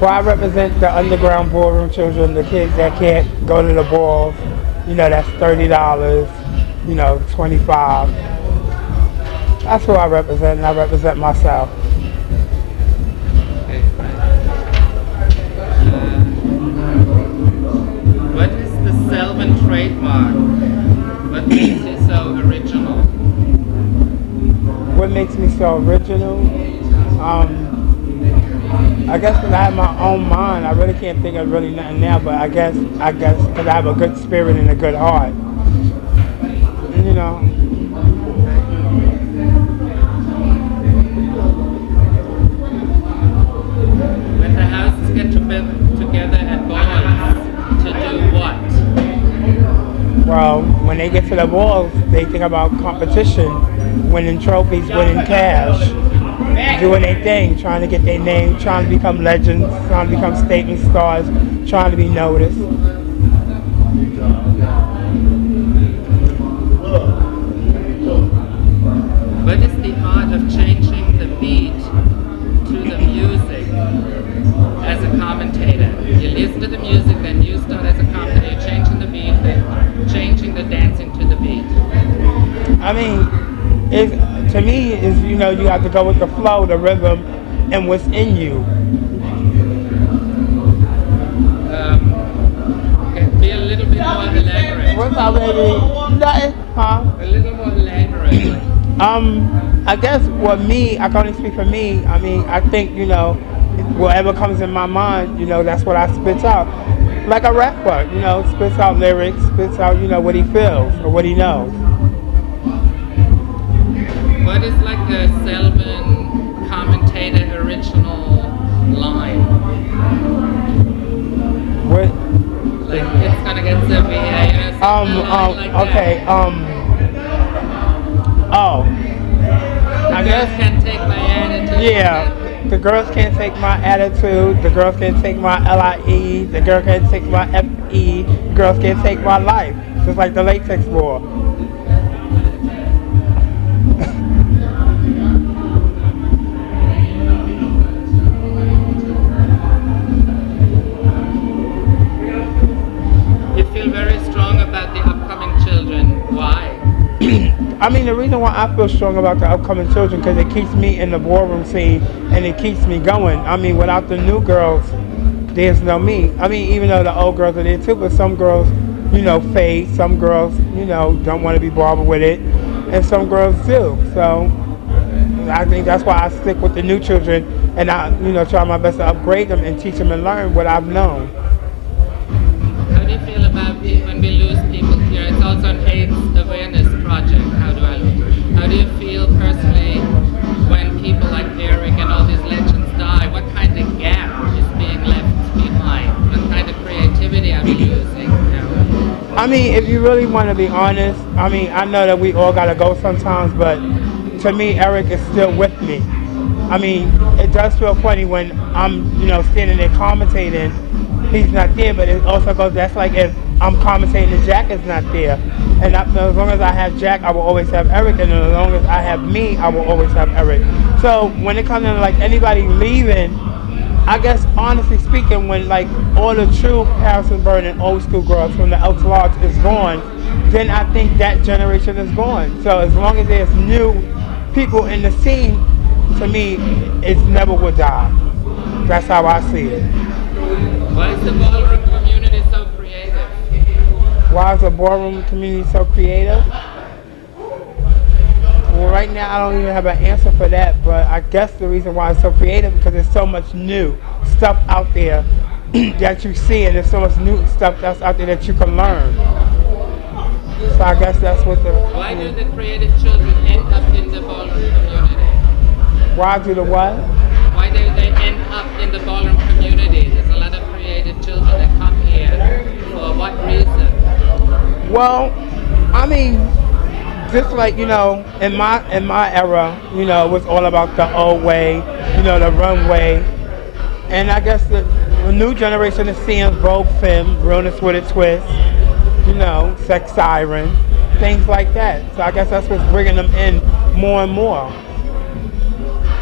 Well, I represent the underground ballroom children, the kids that can't go to the balls. That's $30. 25. That's who I represent, and I represent myself. Okay, right. What is the Selvin trademark? What makes you so original? What makes me so original? I guess because I have my own mind. I really can't think of really nothing now, but I guess because I have a good spirit and a good heart. And, When the houses get together at balls to do what? well, when they get to the balls, they think about competition, winning trophies, winning cash, doing their thing, trying to get their name, trying to become legends, trying to become statement stars, trying to be noticed. What is the art of changing the beat to the music as a commentator? You listen to the music, then you start as a commentator, you're changing the beat, then changing the dancing to the beat. I mean, to me, you have to go with the flow, the rhythm, and what's in you. Okay, be a little bit more elaborate. What's up, baby? Nothing, huh? A little more elaborate. I guess I can only speak for me. I mean, I think, whatever comes in my mind, that's what I spit out. Like a rapper, spits out lyrics, spits out, what he feels or what he knows. What is like a Selvin commentator original line? What? Like it's gonna get severe, like okay, oh. I guess can't take my attitude. Yeah, the girls can't take my attitude, the girls can't take my LIE, the girl can't take my FE, the girls can't take my life. Just like the latex war. You feel very strong about the upcoming children. Why? I mean, the reason why I feel strong about the upcoming children because it keeps me in the ballroom scene and it keeps me going. I mean, without the new girls, there's no me. I mean, even though the old girls are there too, but some girls, fade. Some girls, don't want to be bothered with it, and some girls do. So I think that's why I stick with the new children, and I, try my best to upgrade them and teach them and learn what I've known. How do you feel about when we lose people here? It's also an AIDS awareness project. How do you feel personally when people like Eric and all these legends die? What kind of gap is being left behind? What kind of creativity are we losing now? I mean, if you really want to be honest, I mean, I know that we all got to go sometimes, but to me, Eric is still with me. I mean, it does feel funny when I'm, standing there commentating, he's not there, but it also goes, that's like if I'm commentating and Jack is not there. And as long as I have Jack, I will always have Eric, and as long as I have me, I will always have Eric. So when it comes to like anybody leaving, I guess honestly speaking, when like all the true Harrisonburg and old school girls from the Elks Lodge is gone, then I think that generation is gone. So as long as there's new people in the scene, to me, it never will die. That's how I see it. Why is the ballroom community so creative? Why is the ballroom community so creative? Well, right now I don't even have an answer for that, but I guess the reason why it's so creative because there's so much new stuff out there that you see, and there's so much new stuff that's out there that you can learn. So I guess that's what the... Why do the creative children end up in the ballroom community? Why do the what? Why do they end up in the ballroom community? There's a lot of creative children that come here. For what reason? Well, I mean, just like, in my era, it was all about the old way, the runway. And I guess the new generation is seeing Vogue Femme, Realness with a Twist, Sex Siren, things like that. So I guess that's what's bringing them in more and more.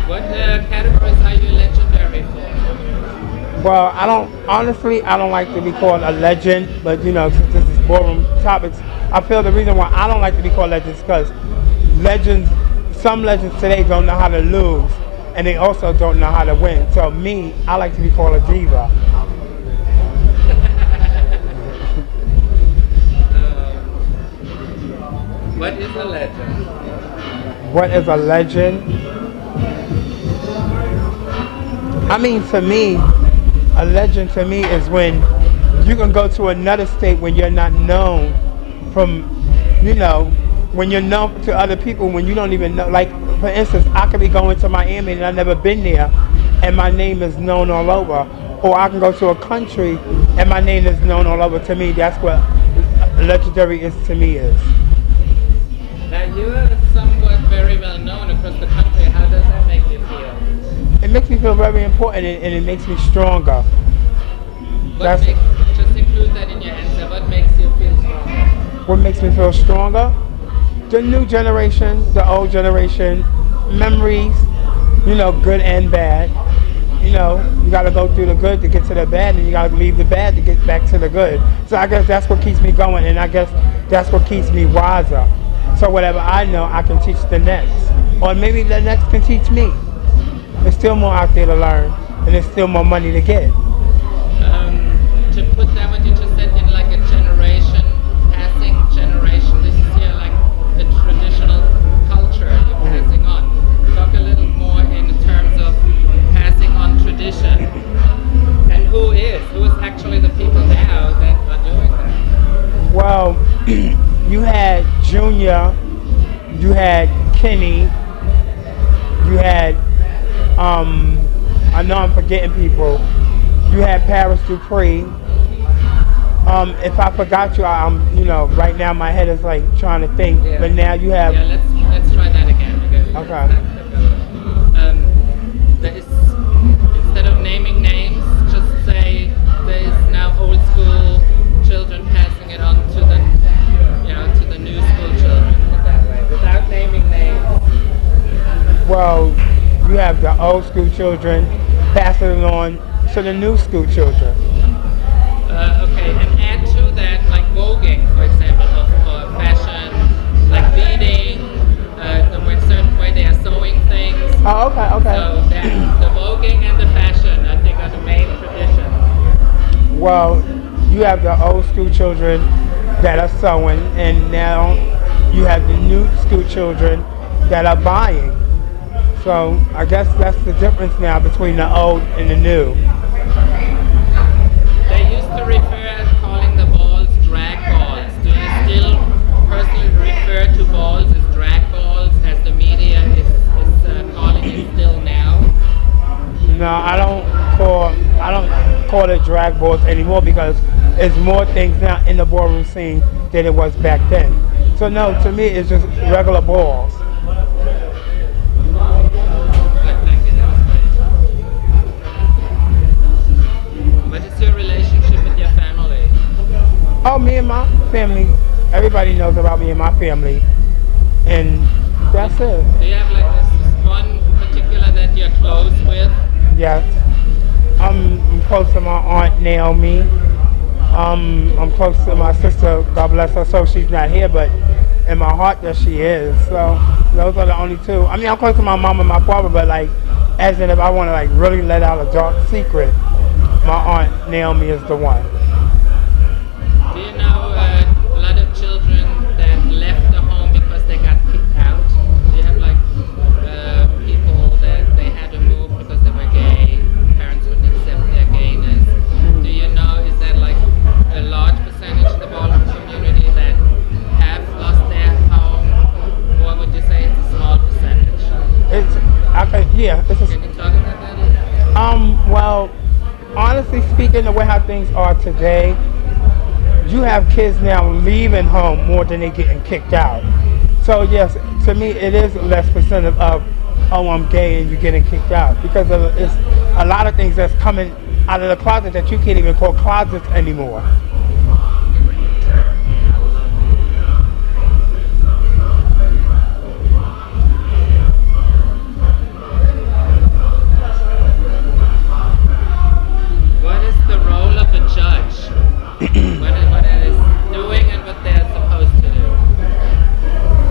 What categories are you legendary for? Well, I don't like to be called a legend, but since this is ballroom topics, I feel the reason why I don't like to be called legends because legends, some legends today don't know how to lose, and they also don't know how to win. So me, I like to be called a diva. What is a legend? What is a legend? I mean, to me, a legend to me is when you can go to another state when you're not known from, when you're known to other people when you don't even know. Like, for instance, I could be going to Miami and I've never been there and my name is known all over. Or I can go to a country and my name is known all over. To me, that's what legendary is to me is. Now you are somewhat very well known across the country. How does that make you feel? It makes me feel very important and it makes me stronger. Just include that in your answer. What makes you feel stronger? What makes me feel stronger? The new generation, the old generation, memories, good and bad. You got to go through the good to get to the bad, and you got to leave the bad to get back to the good. So I guess that's what keeps me going, and I guess that's what keeps me wiser. So whatever I know, I can teach the next. Or maybe the next can teach me. There's still more out there to learn, and there's still more money to get. To put that what you just said in like a generation, passing generation, this is here like a traditional culture you're passing on. Talk a little more in terms of passing on tradition. And who is actually the people now that are doing that? Well, you had Junior, you had Kenny, you had I know I'm forgetting people. You had Paris Dupree. If I forgot you, right now my head is like trying to think. Yeah. But now you have. Yeah, let's try that again. Okay. There is, instead of naming names, just say there is now old school children passing it on to the new school children in that way, without naming names. Well, you have the old school children passing it on to the new school children. Okay, and add to that, like voguing, for example, or fashion, like beading, the certain way they are sewing things. Oh, okay. So the voguing and the fashion, I think, are the main traditions. Well, you have the old school children that are sewing, and now you have the new school children that are buying. So I guess that's the difference now between the old and the new. They used to refer calling the balls drag balls. Do you still personally refer to balls as drag balls as the media is calling it still now? No, I don't call it drag balls anymore because it's more things now in the ballroom scene than it was back then. So no, to me it's just regular balls. What is your relationship with your family? Oh, me and my family, everybody knows about me and my family, and that's it. Do you have like this one particular that you're close with? Yes. I'm close to my aunt Naomi. I'm close to my sister, God bless her, so she's not here, but in my heart that she is. So those are the only two. I mean, I'm close to my mom and my father, but like, as in if I want to like really let out a dark secret, my aunt Naomi is the one. Do you know a lot of children that left the home because they got kicked out? Do you have like people that they had to move because they were gay, parents wouldn't accept their gayness? Do you know, is that like a large percentage of the ballroom community that have lost their home? Or would you say it's a small percentage? It's Can you talk about that? Well, honestly speaking, the way how things are today, you have kids now leaving home more than they getting kicked out. So yes, to me it is less percent of, oh, I'm gay and you're getting kicked out, because it's a lot of things that's coming out of the closet that you can't even call closets anymore.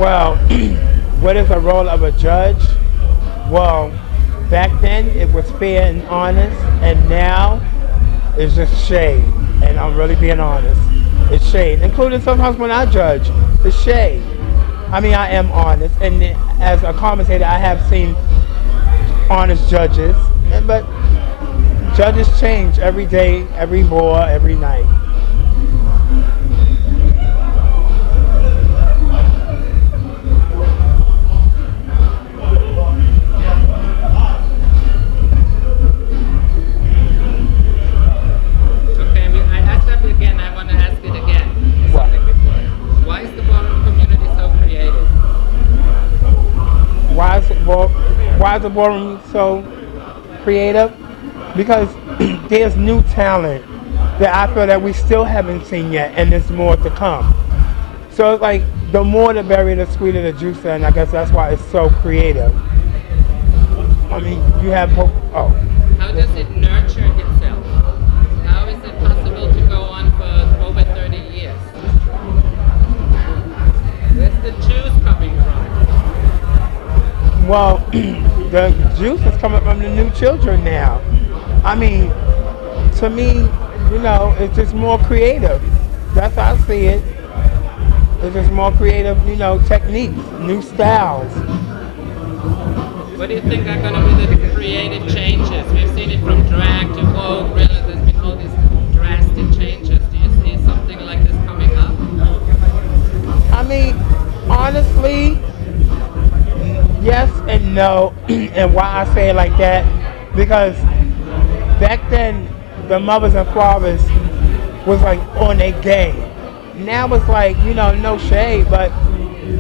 Well, what is the role of a judge? Well, back then it was fair and honest, and now it's just shade. And I'm really being honest. It's shade, including sometimes when I judge, it's shade. I mean, I am honest, and as a commentator, I have seen honest judges, but judges change every day, every board, every night. Why is the ballroom so creative? Because there's new talent that I feel that we still haven't seen yet, and there's more to come. So it's like the more the berry, the sweeter the juice, and I guess that's why it's so creative. I mean, you have How does it nurture itself? How is it possible to go on for over 30 years? Where's the juice coming from? Well, the juice is coming from the new children now. I mean, to me, it's just more creative. That's how I see it. It's just more creative, techniques, new styles. What do you think are going to be the creative changes? We've seen it from drag to Vogue, really, there's been all these drastic changes. Do you see something like this coming up? I mean, honestly, yes and no. And why I say it like that, because back then the mothers and fathers was like on their game. Now it's like, no shade, but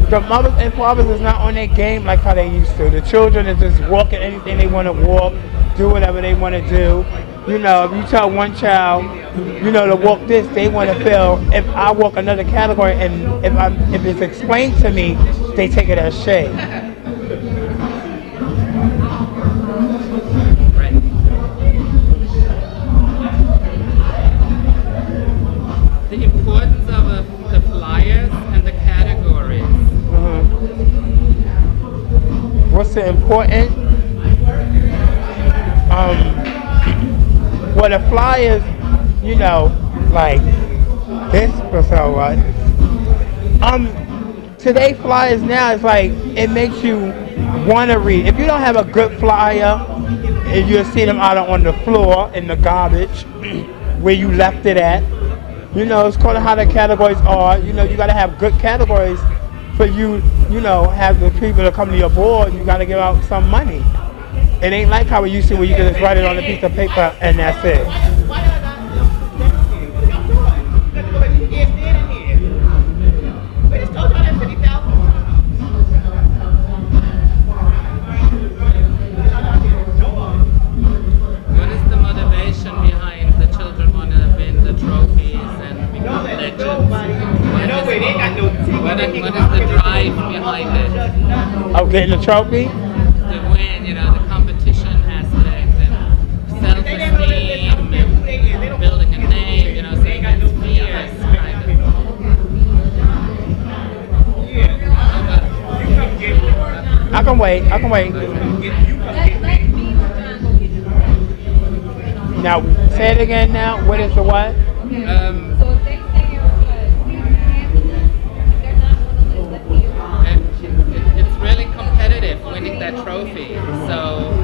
the mothers and fathers is not on their game like how they used to. The children is just walking anything they want to walk, do whatever they want to do. If you tell one child, to walk this, they want to feel. If I walk another category, and if it's explained to me, they take it as shade. The importance of the flyers and the categories. What's the important? Well, the flyers, like this or so what. Today flyers now is like it makes you want to read. If you don't have a good flyer, and you'll see them out on the floor in the garbage where you left it at. It's called how the categories are. You got to have good categories for you, have the people that come to your board. You got to give out some money. It ain't like how we used to where you can just write it on a piece of paper and that's it. What is the motivation behind the children want to win the trophies and become legends? What is the drive behind it? Of getting the trophy? To win, the competition aspect and self-esteem and building a name, saying it's fierce, kind of. I can wait. Now, say it again now. What is the what? It's really competitive winning that trophy. So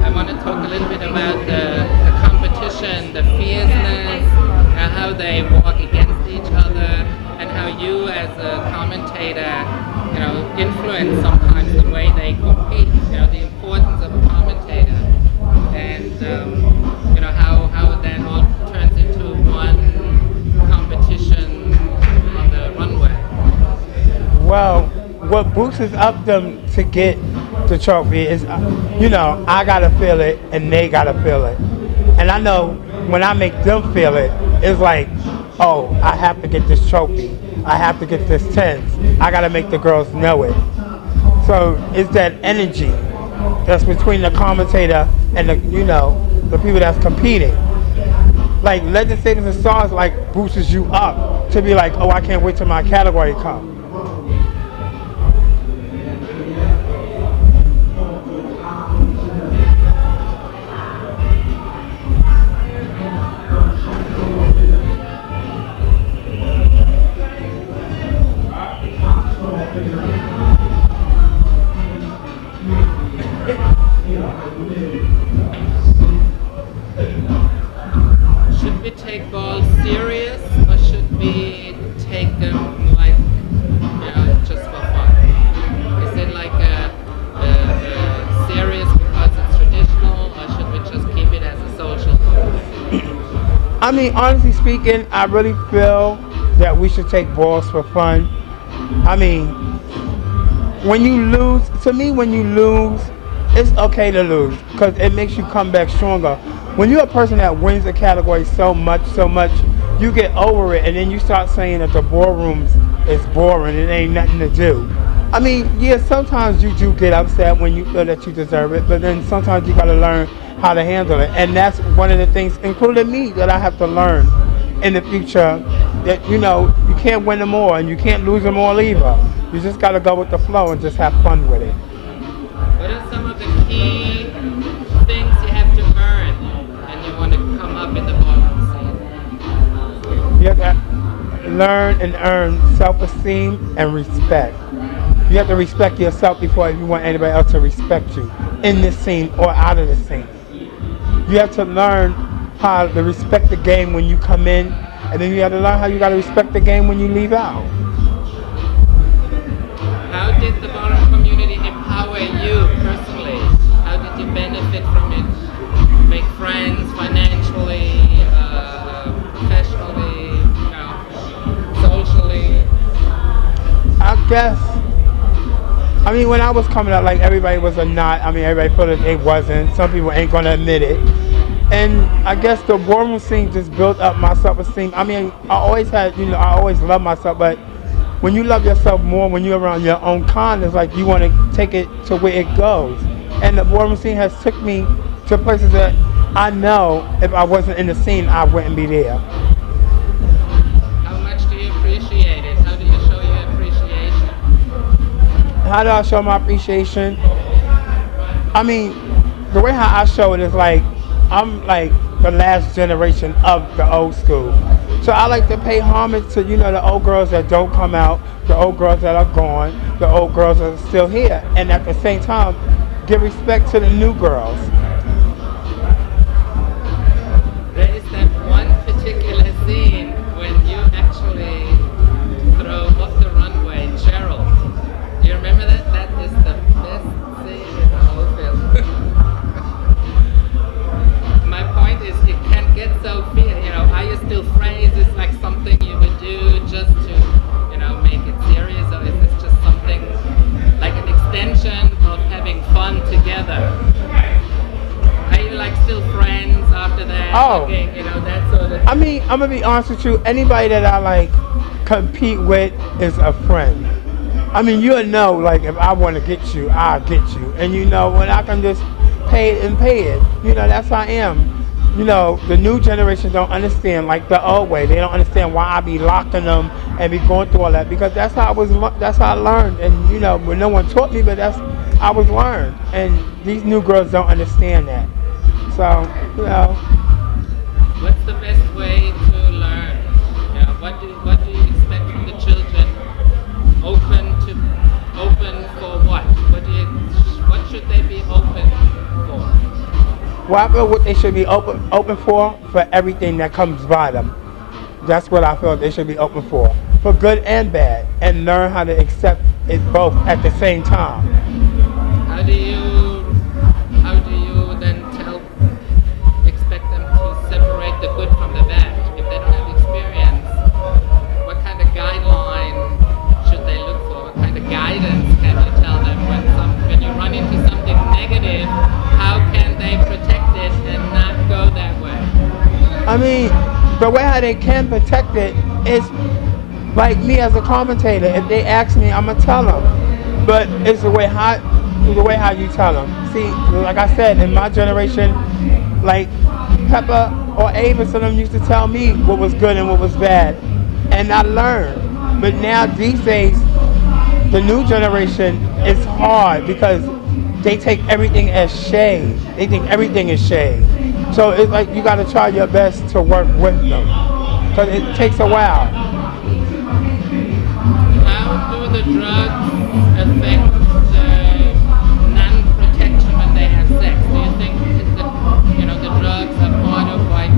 I want to talk a little bit about the competition, the fierceness, how they walk against each other, and how you as a commentator, influence sometimes the way they compete, the importance of a commentator, and how that all turns into one competition on the runway. Well, what boosts up them to get the trophy is, I gotta feel it and they gotta feel it. And I know when I make them feel it, it's like, oh, I have to get this trophy. I have to get this 10. I gotta make the girls know it. So it's that energy that's between the commentator and the people that's competing. Like Legislators and Stars like boosts you up to be like, oh, I can't wait till my category comes. I mean, honestly speaking, I really feel that we should take balls for fun. I mean, when you lose, to me, when you lose, it's okay to lose because it makes you come back stronger. When you're a person that wins a category so much, you get over it and then you start saying that the ballrooms is boring and ain't nothing to do. I mean, yeah, sometimes you do get upset when you feel that you deserve it, but then sometimes you gotta learn how to handle it. And that's one of the things, including me, that I have to learn in the future that, you can't win them all and you can't lose them all either. You just gotta go with the flow and just have fun with it. What are some of the key things you have to earn and you want to come up in the ballroom scene? You have to learn and earn self-esteem and respect. You have to respect yourself before you want anybody else to respect you in this scene or out of the scene. You have to learn how to respect the game when you come in, and then you have to learn how you got to respect the game when you leave out. How did the ballroom community empower you personally? How did you benefit from it? Make friends financially, professionally, socially? I guess. I mean, when I was coming up, like everybody was a not. I mean, everybody thought that they wasn't. Some people ain't gonna admit it. And I guess the ballroom scene just built up my self-esteem. I mean, I always had, I always loved myself, but when you love yourself more, when you're around your own kind, it's like you want to take it to where it goes. And the ballroom scene has took me to places that I know if I wasn't in the scene, I wouldn't be there. How much do you appreciate it? How do you show your appreciation? How do I show my appreciation? I mean, the way how I show it is like, I'm like the last generation of the old school. So I like to pay homage to, the old girls that don't come out, the old girls that are gone, the old girls that are still here. And at the same time, give respect to the new girls. There is that one particular scene when you actually throw off the runway, Cheryl. Do you remember that? That is the best scene in the whole film. My point is, it can get so fierce. Are you still friends? Is like something you would do just to, make it serious, or is this just something like an extension of having fun together? Are you like still friends after that? Oh, looking, that sort of. I mean, I'm gonna be honest with you. Anybody that I like compete with is a friend. I mean, you'll know, like, if I want to get you, I'll get you. And when I can just pay it and pay it, that's how I am. The new generation don't understand like the old way. They don't understand why I be locking them and be going through all that, because that's how I learned. And when no one taught me, but I was learned. And these new girls don't understand that. So, What's the best way to learn? What do you expect from the children? Open for what? What should they be open for? Well, I feel what they should be open for everything that comes by them. That's what I feel they should be open for good and bad, and learn how to accept it both at the same time. How do you then expect them to separate the good from the bad? If they don't have experience, what kind of guideline should they look for? What kind of guidance can you tell them when you run into something negative? How can they protect it and not go that way? I mean, the way how they can protect it is like me as a commentator. If they ask me, I'm gonna tell them. But it's the way how you tell them. See, like I said, in my generation, like Pepper or Ava, some of them used to tell me what was good and what was bad, and I learned. But now these days, the new generation is hard because they take everything as shade. They think everything is shade. So it's like you got to try your best to work with them, because it takes a while. How do the drugs affect the non-protection when they have sex? Do you think the drugs are part of why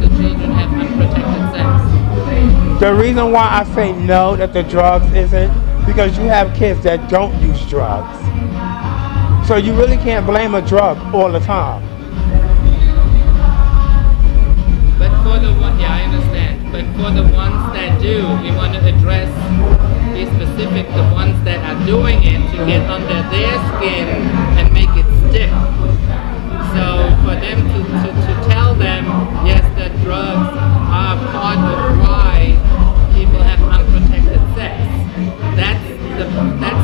the children have unprotected sex? The reason why I say no, that the drugs isn't, because you have kids that don't use drugs. So you really can't blame a drug all the time. But for the one, yeah, I understand. But for the ones that do, we want to address, be specific, the ones that are doing it to get under their skin and make it stick. So for them to tell them, yes, that drugs are part of why people have unprotected sex. That's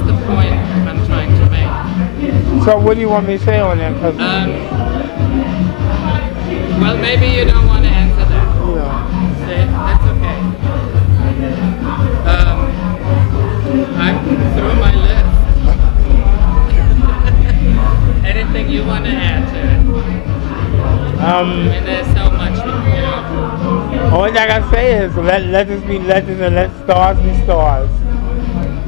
the point I'm trying to make. So what do you want me to say on that? 'Cause, well, maybe you don't want to answer that. yeah. See, that's okay. I'm through my list. Anything you want to add to it? I mean, there's so much, you know. Only thing I can say is let legends be legends and let stars be stars.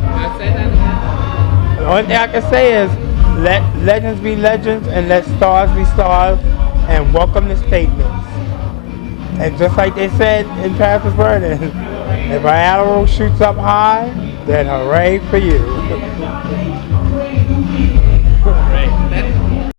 I'll say that again. The only thing I can say is let legends be legends and let stars be stars and welcome the statements. And just like they said in Pastor's Burden, if an arrow shoots up high, then hooray for you.